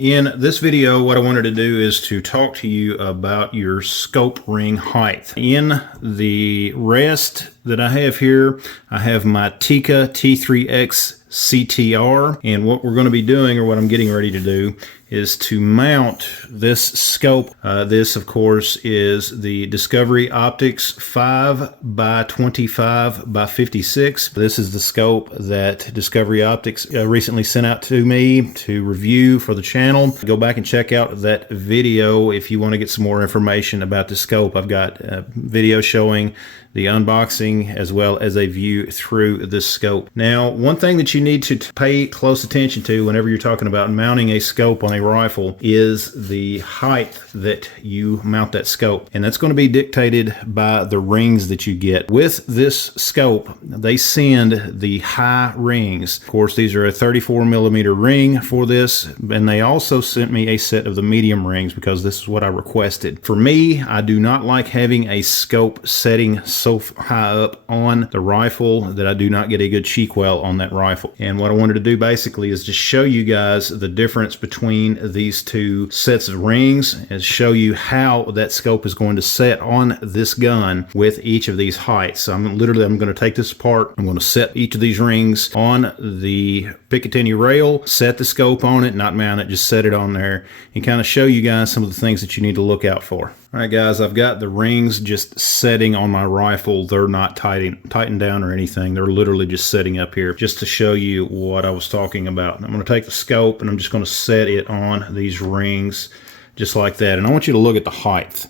in this video, what I wanted to do is to talk to you about your scope ring height. In the rest that I have here, I have my Tikka T3x CTR, and what we're going to be doing, or what I'm getting ready to do, is to mount this scope. This, of course, is the Discovery Optics 5x25x56. This is the scope that Discovery Optics recently sent out to me to review for the channel. Go back and check out that video if you want to get some more information about the scope. I've got a video showing the unboxing as well as a view through this scope. Now, one thing that you need to pay close attention to whenever you're talking about mounting a scope on a rifle is the height that you mount that scope. And that's going to be dictated by the rings that you get. With this scope, they send the high rings. Of course, these are a 34mm ring for this, and they also sent me a set of the medium rings because this is what I requested. For me, I do not like having a scope setting so high up on the rifle that I do not get a good cheek well on that rifle. And what I wanted to do basically is just show you guys the difference between these two sets of rings and show you how that scope is going to set on this gun with each of these heights. So I'm going to take this apart. I'm going to set each of these rings on the Picatinny rail, set the scope on it, not mount it, just set it on there, and kind of show you guys some of the things that you need to look out for. All right, guys, I've got the rings just setting on my rifle. They're not tightened down or anything. They're literally just setting up here just to show you what I was talking about. I'm going to take the scope and I'm just going to set it on these rings just like that. And I want you to look at the height.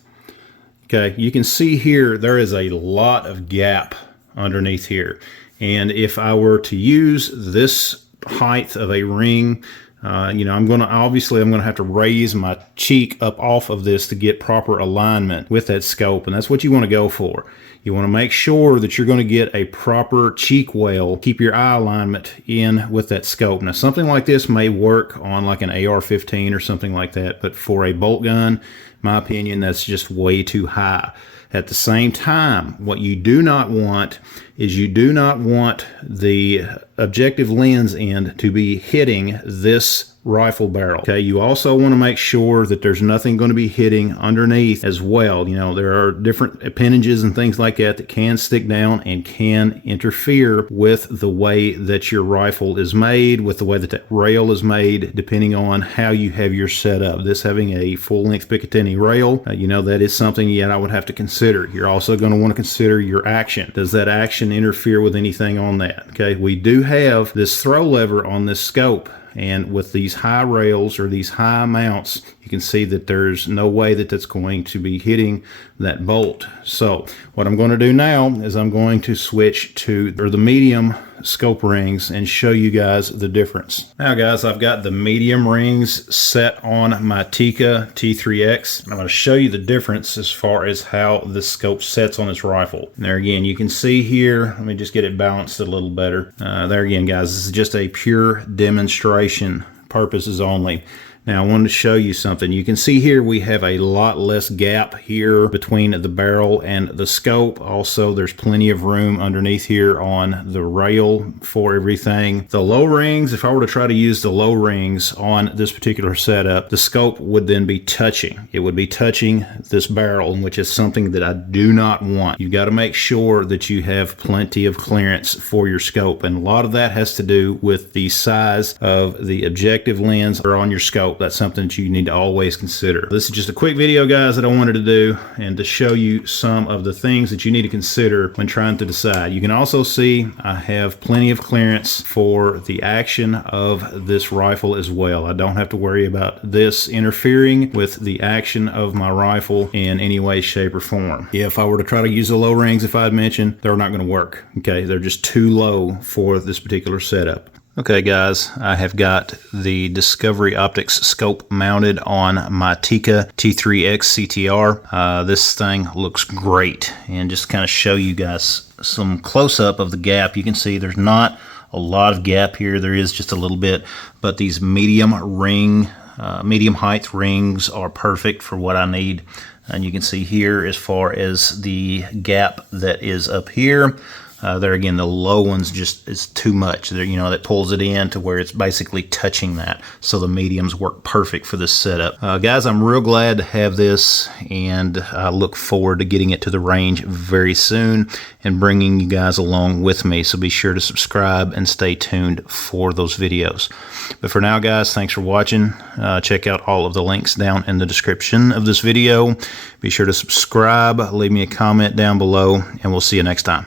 Okay, you can see here there is a lot of gap underneath here. And if I were to use this height of a ring, I'm going to have to raise my cheek up off of this to get proper alignment with that scope, and that's what you want to go for. You want to make sure that you're going to get a proper cheek well, keep your eye alignment in with that scope. Now, something like this may work on like an AR-15 or something like that, but for a bolt gun, in my opinion, that's just way too high. At the same time, what you do not want is you do not want the objective lens end to be hitting this rifle barrel. Okay, you also want to make sure that there's nothing going to be hitting underneath as well. You know, there are different appendages and things like that that can stick down and can interfere with the way that your rifle is made, with the way that that rail is made, depending on how you have your setup. This having a full-length Picatinny rail, that is something yet I would have to consider. You're also going to want to consider your action. Does that action interfere with anything on that? Okay, we do have this throw lever on this scope, and with these high rails or these high mounts, you can see that there's no way that that's going to be hitting that bolt. So what I'm going to do now is I'm going to switch to the medium scope rings and show you guys the difference. Now, guys, I've got the medium rings set on my Tikka T3x. I'm going to show you the difference as far as how this scope sets on this rifle. And there again, you can see here, let me just get it balanced a little better. There again, guys, this is just a pure demonstration purposes only. Now, I wanted to show you something. You can see here we have a lot less gap here between the barrel and the scope. Also, there's plenty of room underneath here on the rail for everything. The low rings, if I were to try to use the low rings on this particular setup, the scope would then be touching. It would be touching this barrel, which is something that I do not want. You've got to make sure that you have plenty of clearance for your scope, and a lot of that has to do with the size of the objective lens or on your scope. That's something that you need to always consider. This is just a quick video, guys, that I wanted to do and to show you some of the things that you need to consider when trying to decide. You can also see I have plenty of clearance for the action of this rifle as well. I don't have to worry about this interfering with the action of my rifle in any way, shape, or form. If I were to try to use the low rings, if I'd mentioned, they're not going to work. Okay, they're just too low for this particular setup. Okay, guys, I have got the Discovery Optics scope mounted on my Tikka T3x CTR. This thing looks great, and just kind of show you guys some close-up of the gap. You can see there's not a lot of gap here. There is just a little bit, but these medium height rings are perfect for what I need. And you can see here as far as the gap that is up here, There again, the low ones just is too much. There, you know, that pulls it in to where it's basically touching that. So the mediums work perfect for this setup. Guys, I'm real glad to have this, and I look forward to getting it to the range very soon and bringing you guys along with me. So be sure to subscribe and stay tuned for those videos. But for now, guys, thanks for watching. Check out all of the links down in the description of this video. Be sure to subscribe, leave me a comment down below, and we'll see you next time.